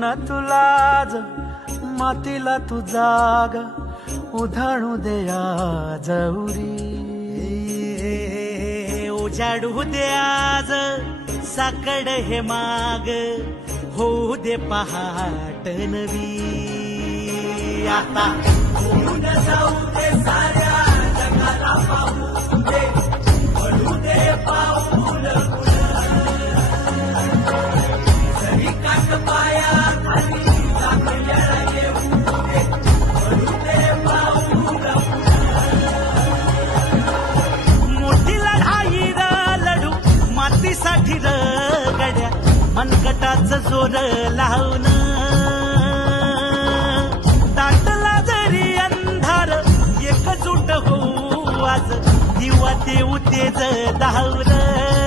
न तुलाज मातीला तू जाग उधाणू दे आज उरी उजाडू दे आज साकड हे माग होऊ दे पहाट नवी आता होऊन जाऊ दे साऱ्या जगाला पाहू दे पडू दे पाऊल जरी काट पाया खाली आपल्याला येऊ दे पडू दे पाऊल मोठी लढाई र लढू मातीसाठी र गड्या मनगटाचं जोर लावून दाटला जरी अंधार एकजूट होऊ आज दिवा देऊ तेज धावलं